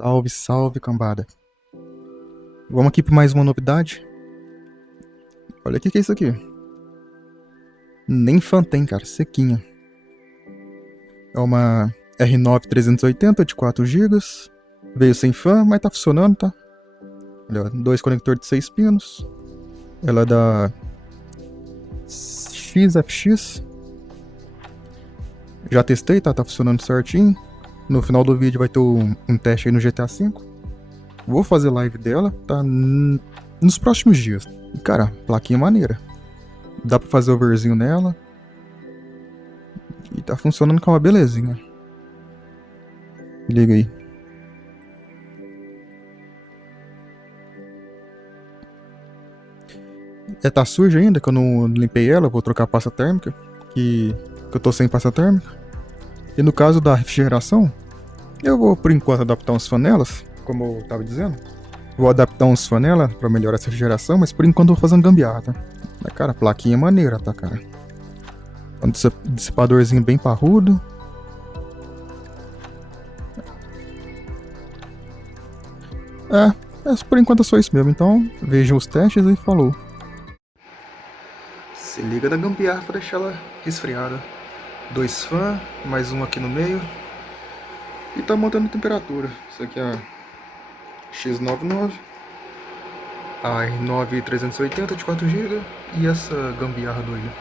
Salve, salve, cambada. Vamos aqui para mais uma novidade. Olha o que é isso aqui. Nem fan tem, cara. Sequinha. É uma R9 380 de 4 GB. Veio sem fan, mas tá funcionando, tá? Olha, dois conectores de 6 pinos. Ela é da XFX. Já testei, tá? Tá funcionando certinho. No final do vídeo vai ter um teste aí no GTA V. Vou fazer live dela, tá? Nos próximos dias. E, cara, plaquinha maneira. Dá pra fazer overzinho nela. E tá funcionando com uma belezinha. Liga aí. Tá suja ainda, que eu não limpei ela. Vou trocar a pasta térmica. Que eu tô sem pasta térmica. E no caso da refrigeração, eu vou por enquanto adaptar uns fanelas, como eu tava dizendo. Vou adaptar uns fanelas pra melhorar essa refrigeração, mas por enquanto eu vou fazer um gambiarra, tá? Mas, cara, a plaquinha é maneira, tá, cara? Um dissipadorzinho bem parrudo. Por enquanto é só isso mesmo. Então, vejam os testes e falou. Se liga da gambiarra pra deixar ela resfriada. 2 fãs, mais um aqui no meio. E tá mantendo a temperatura. Isso aqui é a X99, a R9 380 de 4 GB e essa gambiarra doida.